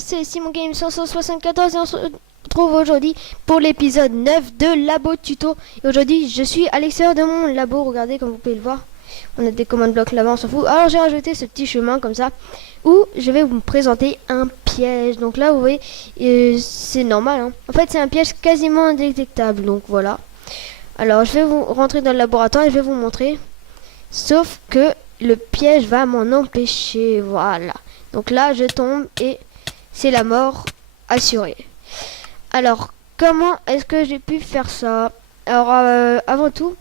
c'est Simon Game 574 et on se retrouve aujourd'hui pour l'épisode 9 de Labo Tuto. Et aujourd'hui, je suis à l'extérieur de mon labo, regardez comme vous pouvez le voir. On a des commandes blocs là-bas, on s'en fout. Alors j'ai rajouté ce petit chemin comme ça, où je vais vous présenter un piège. Donc là, vous voyez, c'est normal, hein. En fait, c'est un piège quasiment indétectable, donc voilà. Alors je vais vous rentrer dans le laboratoire et je vais vous montrer. Sauf que le piège va m'en empêcher, voilà. Donc là, je tombe et c'est la mort assurée. Alors, comment est-ce que j'ai pu faire ça? Alors, avant tout,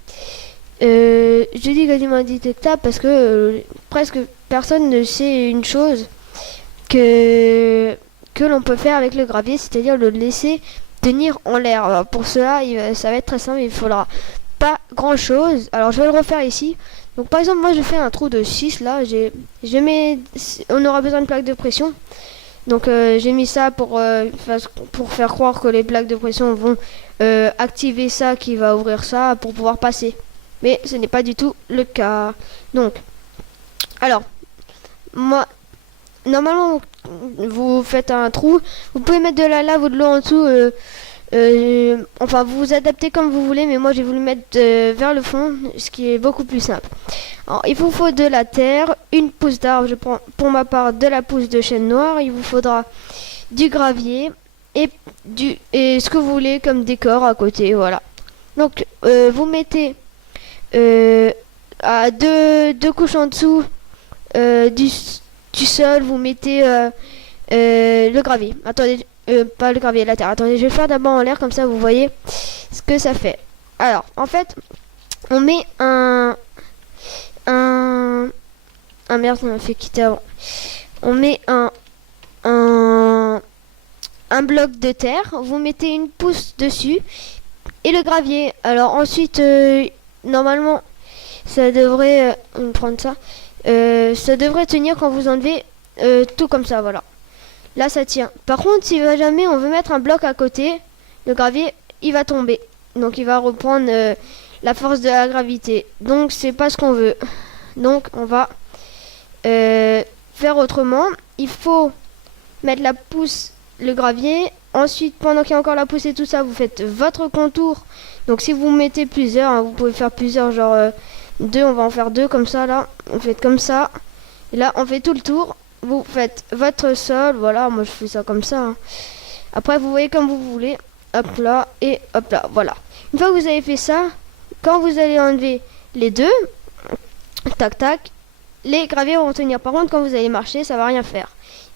je dis quasiment indétectable parce que presque personne ne sait une chose que l'on peut faire avec le gravier, c'est-à-dire le laisser tenir en l'air. Alors, pour cela, ça va être très simple, il faudra pas grand-chose. Alors, je vais le refaire ici. Donc par exemple, moi je fais un trou de 6 là, on aura besoin de plaques de pression. Donc j'ai mis ça pour faire croire que les plaques de pression vont activer ça qui va ouvrir ça pour pouvoir passer. Mais ce n'est pas du tout le cas. Donc, alors, moi, normalement vous faites un trou, vous pouvez mettre de la lave ou de l'eau en dessous. Enfin, vous vous adaptez comme vous voulez, mais moi j'ai voulu mettre vers le fond, ce qui est beaucoup plus simple. Alors, il vous faut de la terre, une pousse d'arbre, je prends pour ma part de la pousse de chêne noir, il vous faudra du gravier et ce que vous voulez comme décor à côté, voilà. Donc, vous mettez à deux couches en dessous du sol, vous mettez le gravier. Attendez. Pas le gravier, la terre. Attendez, je vais faire d'abord en l'air, comme ça vous voyez ce que ça fait. Alors, en fait, on met merde, ça m'a fait quitter avant. On met un bloc de terre, vous mettez une pousse dessus et le gravier. Alors ensuite, normalement, ça devrait prendre ça. Ça devrait tenir quand vous enlevez tout comme ça, voilà. Là, ça tient. Par contre, si jamais on veut mettre un bloc à côté, le gravier, il va tomber. Donc, il va reprendre la force de la gravité. Donc, c'est pas ce qu'on veut. Donc, on va faire autrement. Il faut mettre la pousse, le gravier. Ensuite, pendant qu'il y a encore la pousse et tout ça, vous faites votre contour. Donc, si vous mettez plusieurs, hein, vous pouvez faire plusieurs, genre 2, on va en faire 2 comme ça, là. On fait comme ça. Et là, on fait tout le tour. Vous faites votre sol, voilà, moi je fais ça comme ça, hein. Après vous voyez comme vous voulez, hop là et hop là, voilà. Une fois que vous avez fait ça, quand vous allez enlever les deux, tac tac, les graviers vont tenir. Par contre, quand vous allez marcher, ça va rien faire.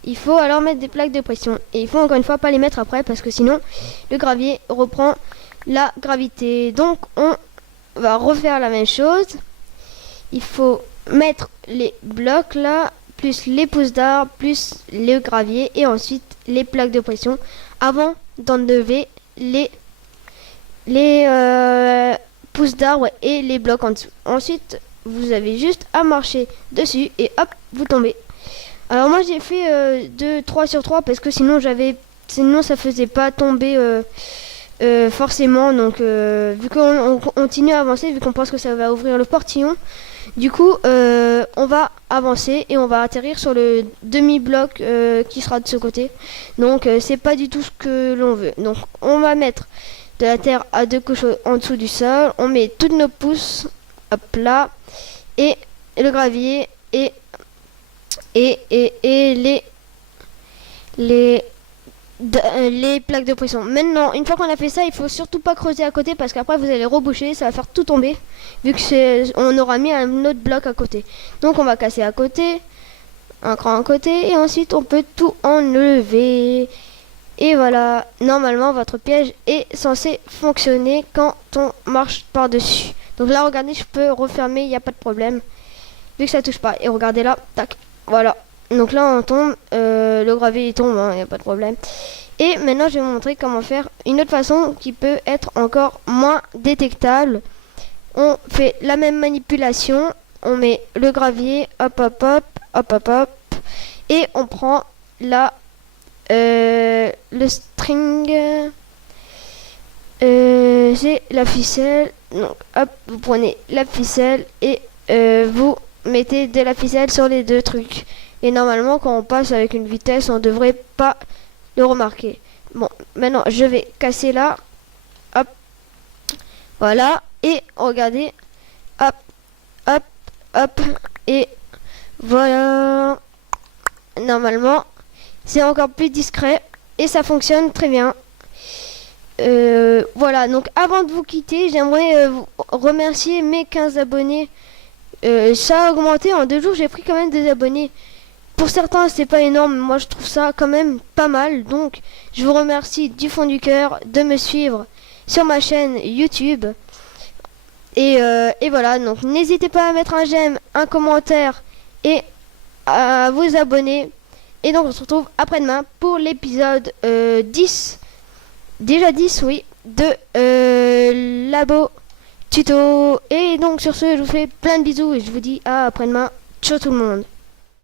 Il faut alors mettre des plaques de pression et il faut encore une fois pas les mettre après parce que sinon le gravier reprend la gravité. Donc on va refaire la même chose. Il faut mettre les blocs là, plus les pousses d'arbre, plus le gravier et ensuite les plaques de pression avant d'enlever les pousses d'arbre et les blocs en dessous. Ensuite, vous avez juste à marcher dessus et hop, vous tombez. Alors moi j'ai fait 3 sur 3 parce que sinon ça faisait pas tomber forcément. Donc vu qu'on continue à avancer, vu qu'on pense que ça va ouvrir le portillon, du coup on va avancer et on va atterrir sur le demi-bloc qui sera de ce côté. Donc c'est pas du tout ce que l'on veut. Donc on va mettre de la terre à 2 couches en dessous du sol. On met toutes nos pousses, hop là, et le gravier et les plaques de pression. Maintenant, une fois qu'on a fait ça, il faut surtout pas creuser à côté parce qu'après vous allez reboucher, ça va faire tout tomber vu que on aura mis un autre bloc à côté. Donc on va casser à côté, un cran à côté et ensuite on peut tout enlever. Et voilà, normalement votre piège est censé fonctionner quand on marche par-dessus. Donc là regardez, je peux refermer, il n'y a pas de problème vu que ça touche pas. Et regardez là, tac, voilà. Donc là on tombe, le gravier il tombe, il n'y a pas de problème. Et maintenant je vais vous montrer comment faire une autre façon qui peut être encore moins détectable. On fait la même manipulation, on met le gravier, hop hop hop, hop hop hop, et on prend le string, c'est la ficelle. Donc hop, vous prenez la ficelle et vous mettez de la ficelle sur les deux trucs. Et normalement, quand on passe avec une vitesse, on devrait pas le remarquer. Bon, maintenant, je vais casser là. Hop. Voilà. Et regardez. Hop. Hop. Hop. Et voilà. Normalement, c'est encore plus discret. Et ça fonctionne très bien. Voilà, donc avant de vous quitter, j'aimerais vous remercier mes 15 abonnés. Ça a augmenté en 2 jours, j'ai pris quand même des abonnés. Pour certains, c'est pas énorme, moi je trouve ça quand même pas mal. Donc, je vous remercie du fond du cœur de me suivre sur ma chaîne YouTube. Et voilà, donc n'hésitez pas à mettre un j'aime, un commentaire et à vous abonner. Et donc, on se retrouve après-demain pour l'épisode 10. Déjà 10, oui, de Labo Tuto. Et donc sur ce, je vous fais plein de bisous et je vous dis à après-demain. Ciao tout le monde.